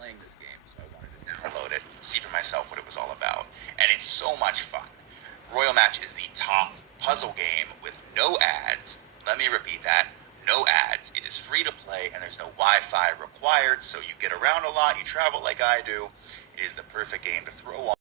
playing this game, so I wanted to download it, see for myself what it was all about. And it's so much fun. Royal Match is the top puzzle game with no ads. Let me repeat that. No ads. It is free to play and there's no Wi-Fi required, so you get around a lot, you travel like I do. It is the perfect game to throw on